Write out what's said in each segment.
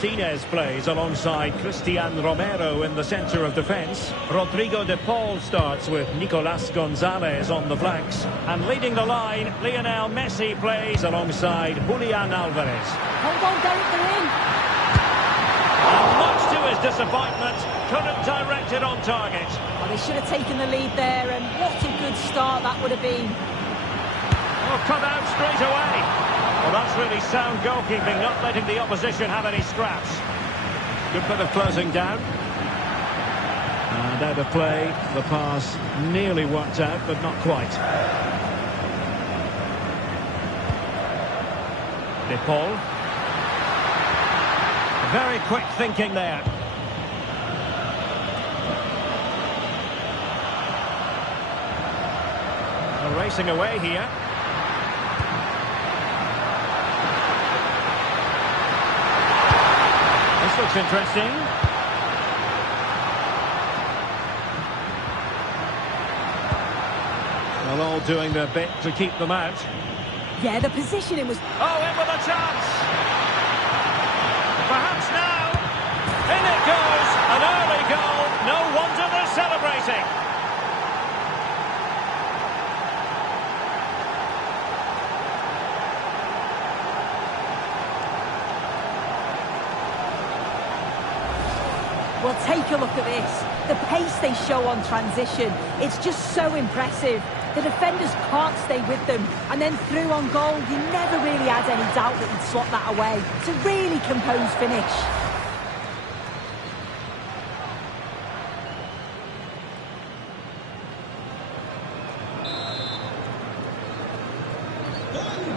Martinez plays alongside Christian Romero in the centre of defence. Rodrigo de Paul starts with Nicolas Gonzalez on the flanks. And leading the line, Lionel Messi plays alongside Julian Alvarez. Hold on, Derek, they're in. And much to his disappointment, couldn't direct it on target. Well, they should have taken the lead there, and what a good start that would have been. Oh, cut out straight away. Well, that's really sound goalkeeping, not letting the opposition have any scraps. Good bit of closing down. And out of play, the pass nearly worked out, but not quite. De Paul. Very quick thinking there. They're racing away here. This looks interesting. Well, all doing their bit to keep them out. Yeah, the positioning was... Oh, in with a chance! Perhaps now. In it goes! An early goal. No wonder they're celebrating. Well, take a look at this. The pace they show on transition, it's just so impressive. The defenders can't stay with them. And then through on goal, you never really had any doubt that he'd slot that away. It's a really composed finish.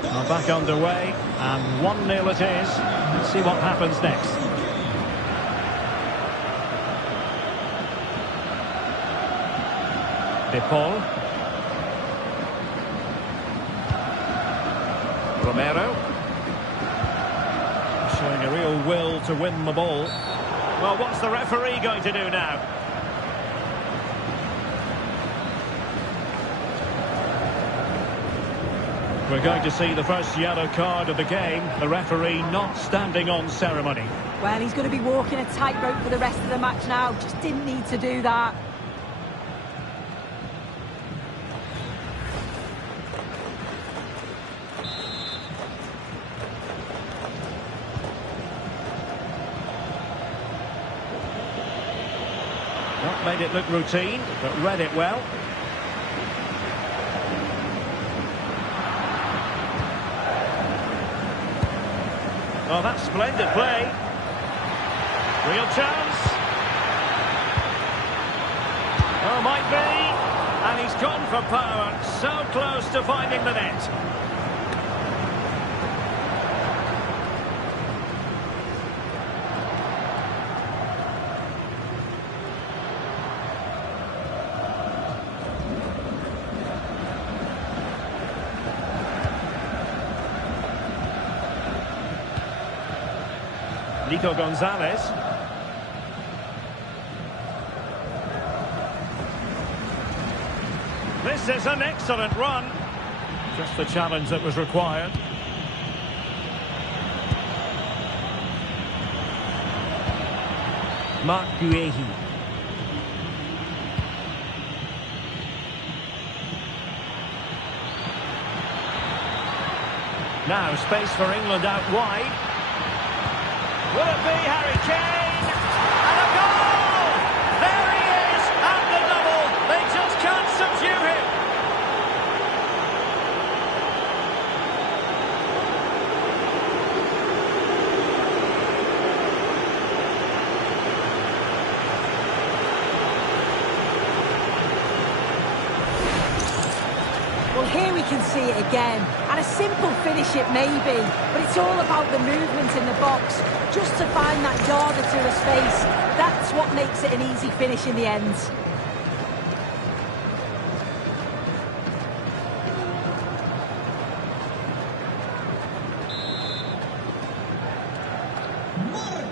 Well, back underway, and 1-0 it is. Let's see what happens next. De Paul. Romero. Showing a real will to win the ball. Well, what's the referee going to do now? We're going to see the first yellow card of the game. The referee not standing on ceremony. Well, he's going to be walking a tightrope for the rest of the match now. Just didn't need to do that. Not made it look routine, but read it well. Oh, that's splendid play. Real chance. Oh, might be. And he's gone for power. So close to finding the net. Nico Gonzalez. This is an excellent run. Just the challenge that was required. Marc Guehi. Now space for England out wide. Will it be Harry Kane? And a goal! There he is, and the double. They just can't subdue him. Well, here we can see it again. And a simple finish it may be, but it's all about the movement in the box. Just to find that yard or two of space, that's what makes it an easy finish in the end.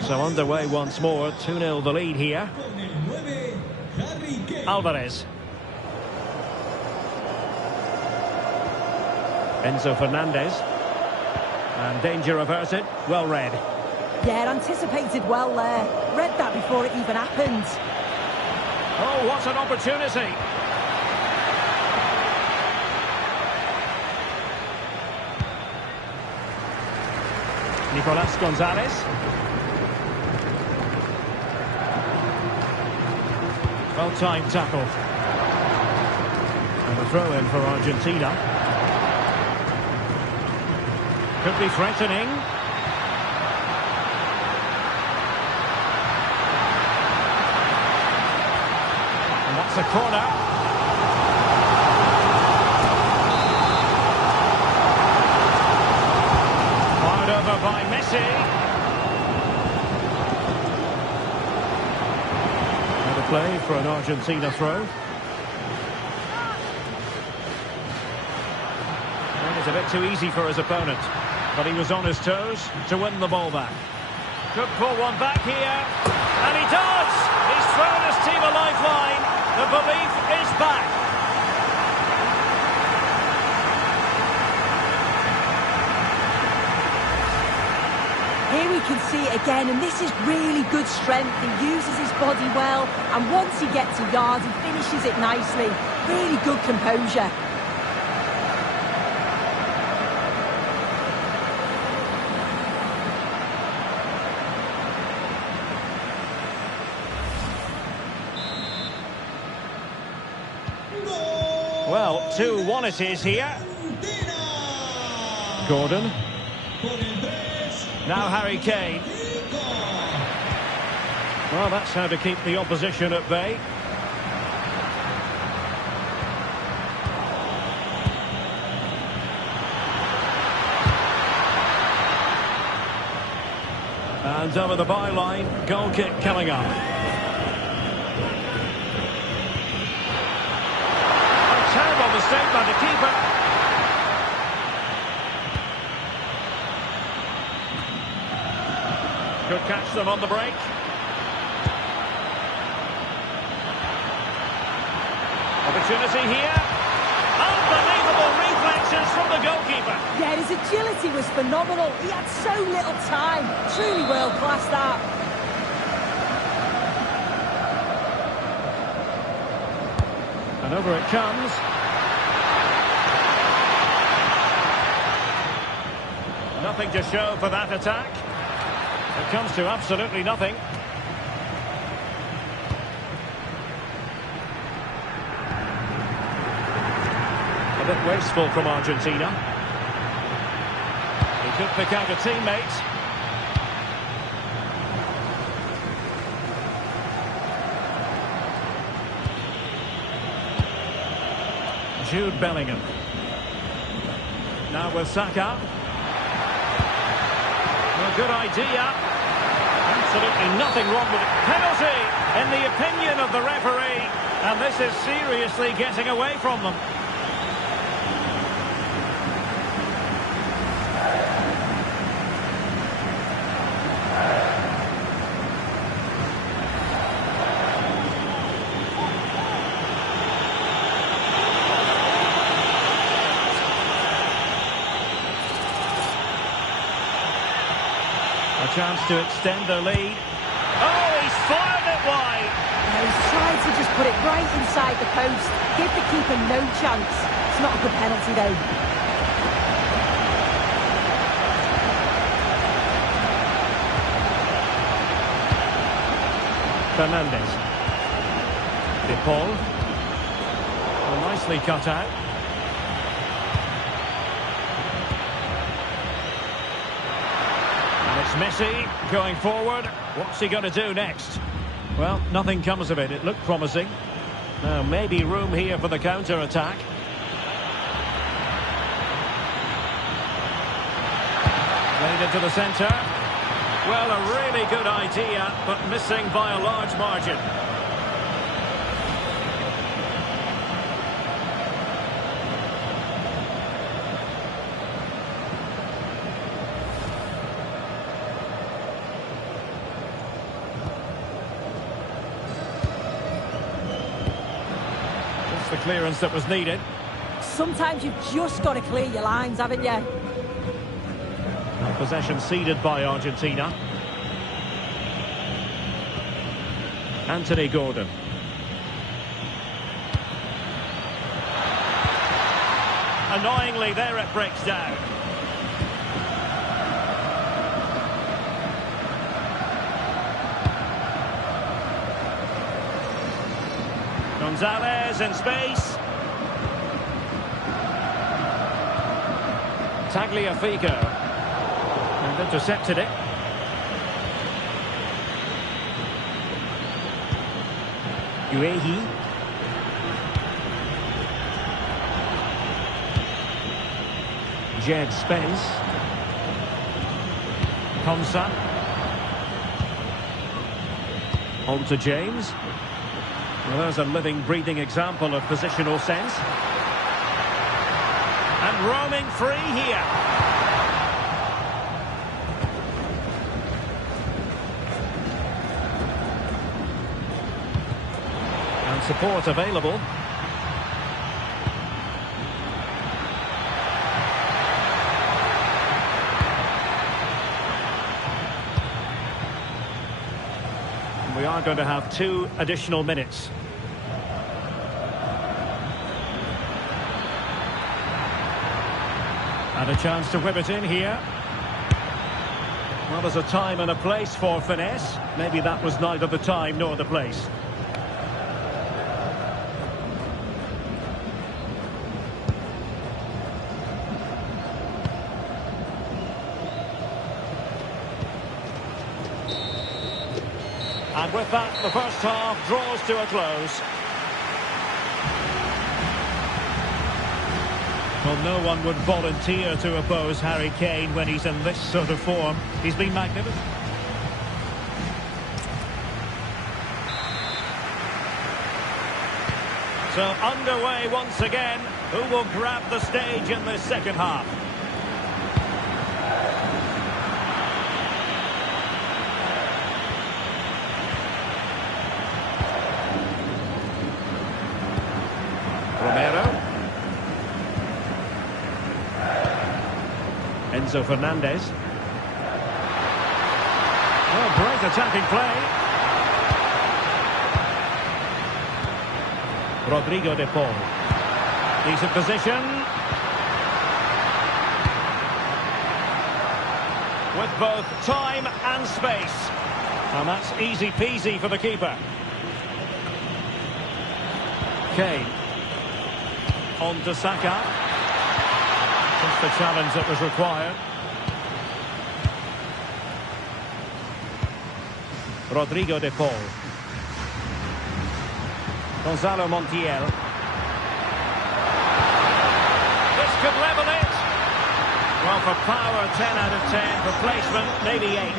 So underway once more, 2-0 the lead here. Alvarez. Enzo Fernandez. And danger averted. Well read. Yeah, anticipated well there. Read that before it even happened. Oh, what an opportunity. Nicolas Gonzalez. Well-timed tackle. And a throw-in for Argentina. Could be threatening. And that's a corner. Fired over by Messi. Another play for an Argentina throw. And it's a bit too easy for his opponent. But he was on his toes to win the ball back. Could pull one back here. And he does! He's thrown his team a lifeline. The belief is back. Here we can see it again, and this is really good strength. He uses his body well, and once he gets a yard, he finishes it nicely. Really good composure. Well, 2-1 it is here. Gordon. Now Harry Kane. Well, that's how to keep the opposition at bay. And over the byline, goal kick coming up. Terrible mistake by the keeper. Could catch them on the break. Opportunity here. Unbelievable reflexes from the goalkeeper. Yeah, his agility was phenomenal. He had so little time. Truly world class that. And over it comes. Nothing to show for that attack. It comes to absolutely nothing. A bit wasteful from Argentina. He could pick out a teammate. Jude Bellingham. Now with Saka. A good idea. Absolutely nothing wrong with it. Penalty, in the opinion of the referee. And this is seriously getting away from them. A chance to extend the lead. Oh, he's fired it wide. Yeah, he's tried to just put it right inside the post. Give the keeper no chance. It's not a good penalty, though. Fernandes. De Paul. Well, nicely cut out. It's Messi going forward. What's he going to do next? Well, nothing comes of it. It looked promising. Now, maybe room here for the counter-attack. Played into the centre. Well, a really good idea, but missing by a large margin. The clearance that was needed. Sometimes you've just got to clear your lines, haven't you? Possession ceded by Argentina. Anthony Gordon. Annoyingly, there it breaks down. Gonzalez in space. Tagliafico. And intercepted it. Uehi. Jed Spence. Konsa. On to James. Well, there's a living, breathing example of positional sense. And roaming free here. And support available. We are going to have 2 additional minutes. And a chance to whip it in here. Well, there's a time and a place for finesse. Maybe that was neither the time nor the place. And with that, the first half draws to a close. Well, no one would volunteer to oppose Harry Kane when he's in this sort of form. He's been magnificent. So underway once again. Who will grab the stage in this second half? Romero. Enzo Fernandez. Oh, great attacking play. Rodrigo de Paul. Decent position. With both time and space. And that's easy peasy for the keeper. Kane. On to Saka. Just the challenge that was required. Rodrigo de Paul. Gonzalo Montiel. This could level it. Well, for power, 10 out of 10. For placement, maybe 8.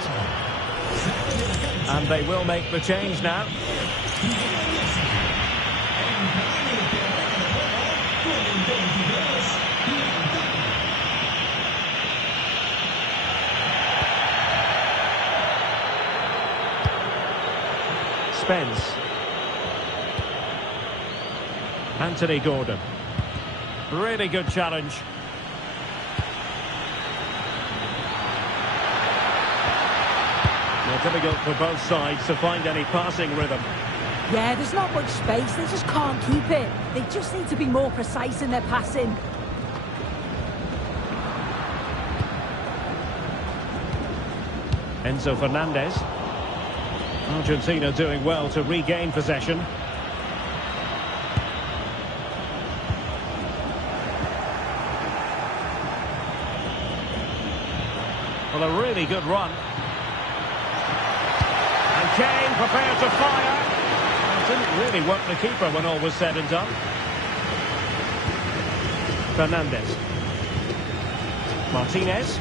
And they will make the change now. Spence. Anthony Gordon. Really good challenge. More difficult for both sides to find any passing rhythm. Yeah, there's not much space. They just can't keep it. They just need to be more precise in their passing. Enzo Fernandez. Argentina doing well to regain possession. Well, a really good run. And Kane prepared to fire. Well, didn't really work the keeper when all was said and done. Fernandez. Martinez.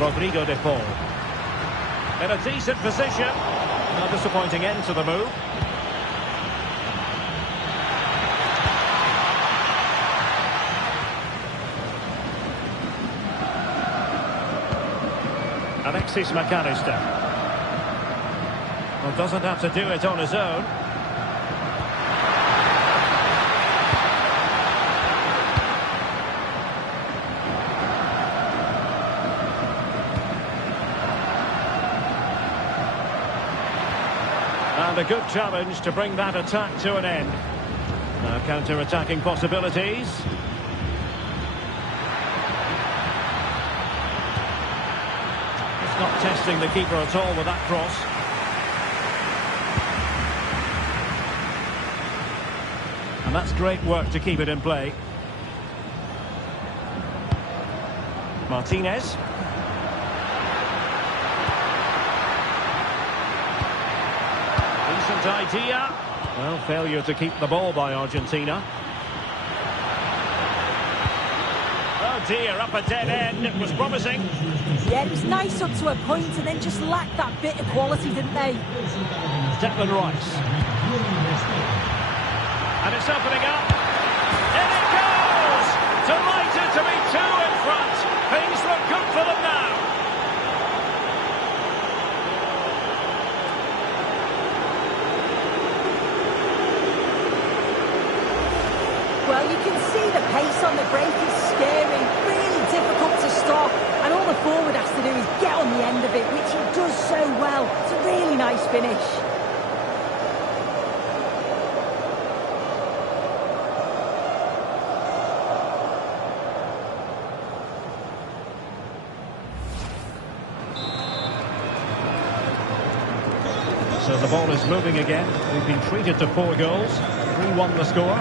Rodrigo de Paul. In a decent position. A disappointing end to the move. Alexis McAllister. Well, doesn't have to do it on his own. And a good challenge to bring that attack to an end. Now counter-attacking possibilities. It's not testing the keeper at all with that cross. And that's great work to keep it in play. Martinez. Decent idea. Well, failure to keep the ball by Argentina. Oh dear, up a dead end. It was promising. Yeah, it was nice up to a point and then just lacked that bit of quality, didn't they? Declan Rice. And it's opening up. In it goes! Delighted to be two in front. Things look good for them now. Well, you can see the pace on the break is scary, really difficult to stop. And all the forward has to do is get on the end of it, which he does so well. It's a really nice finish. So the ball is moving again. We've been treated to 4 goals. 3-1 the score.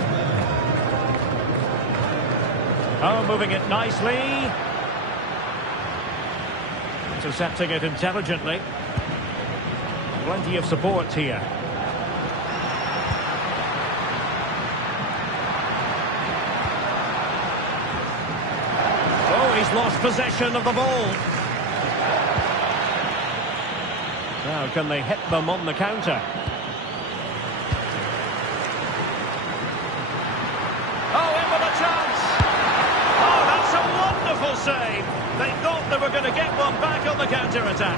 Oh, moving it nicely. Intercepting it intelligently. Plenty of support here. Oh, he's lost possession of the ball. Now, can they hit them on the counter? Oh, in with a chance! Oh, that's a wonderful save! They thought they were going to get one back on the counter-attack.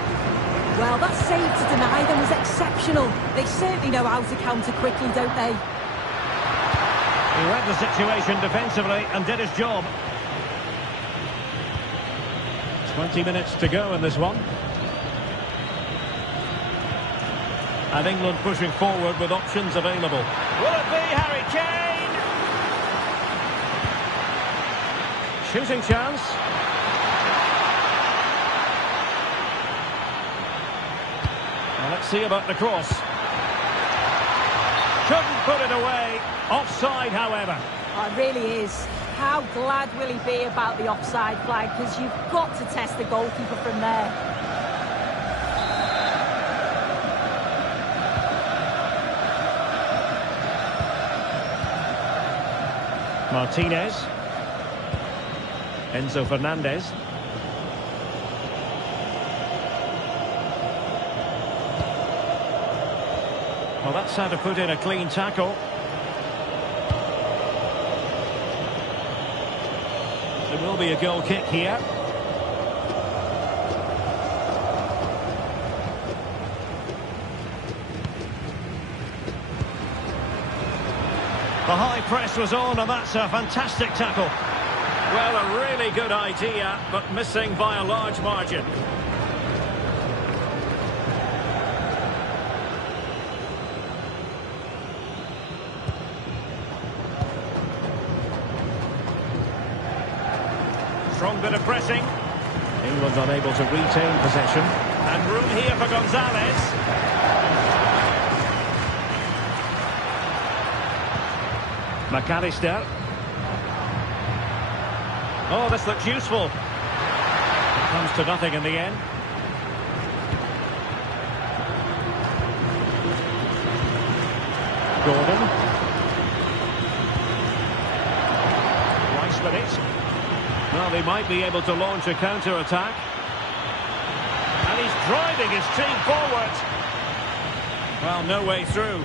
Well, that save to deny them was exceptional. They certainly know how to counter quickly, don't they? He read the situation defensively and did his job. 20 minutes to go in this one. And England pushing forward with options available. Will it be Harry Kane? Shooting chance. Well, let's see about the cross. Couldn't put it away. Offside, however. Oh, it really is. How glad will he be about the offside flag? Because you've got to test the goalkeeper from there. Martinez. Enzo Fernandez. Well, that's how to put in a clean tackle. There will be a goal kick here. The high press was on, and that's a fantastic tackle. Well, a really good idea, but missing by a large margin. Strong bit of pressing. England unable to retain possession. And room here for Gonzalez. McAllister. Oh, this looks useful. It comes to nothing in the end. Gordon. Rice with it. Well, they might be able to launch a counter-attack. And he's driving his team forward. Well, no way through.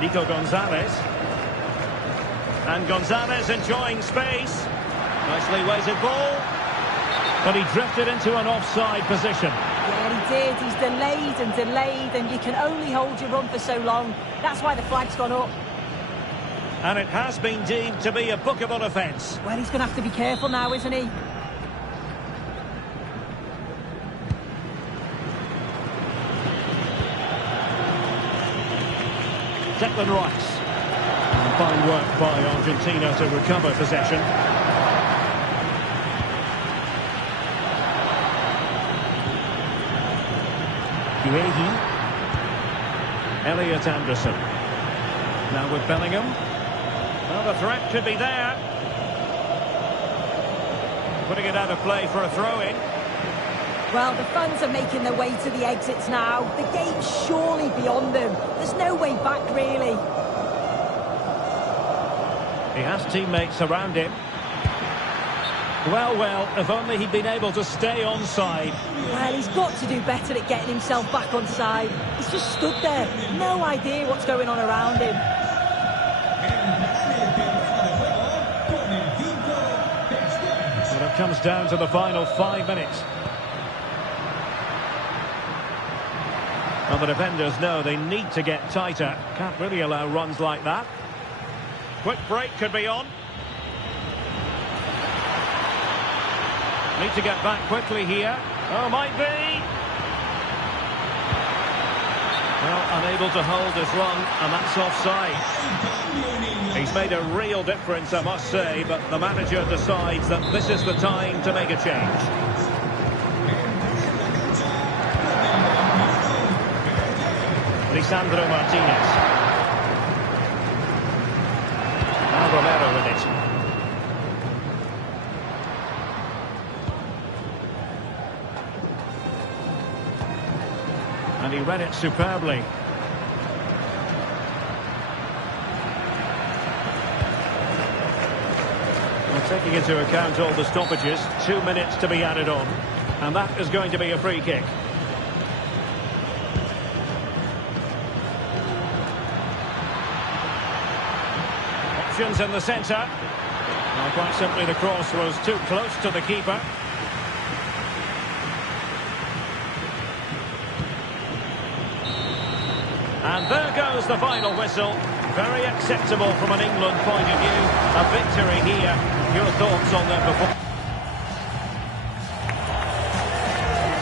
Nico Gonzalez. And Gonzalez enjoying space. Nicely weighted ball. But he drifted into an offside position. Yeah, he did. He's delayed, and you can only hold your run for so long. That's why the flag's gone up. And it has been deemed to be a bookable offence. Well, he's going to have to be careful now, isn't he? Declan Rice. And fine work by Argentina to recover possession. Guehi. Elliot Anderson. Now with Bellingham. Well, the threat could be there. Putting it out of play for a throw-in. Well, the fans are making their way to the exits now. The game's surely beyond them. There's no way back, really. He has teammates around him. Well, if only he'd been able to stay onside. Well, he's got to do better at getting himself back onside. He's just stood there. No idea what's going on around him. Well, it comes down to the final 5 minutes. Well, the defenders know they need to get tighter. Can't really allow runs like that. Quick break could be on. Need to get back quickly here. Oh, might be. Well, unable to hold his run, and that's offside. He's made a real difference, I must say, but the manager decides that this is the time to make a change. Lisandro Martinez. Now Romero with it. And he read it superbly. Well, taking into account all the stoppages, 2 minutes to be added on. And that is going to be a free kick. Options in the centre. Well, quite simply the cross was too close to the keeper. And there goes the final whistle. Very acceptable from an England point of view. A victory here. Your thoughts on their performance?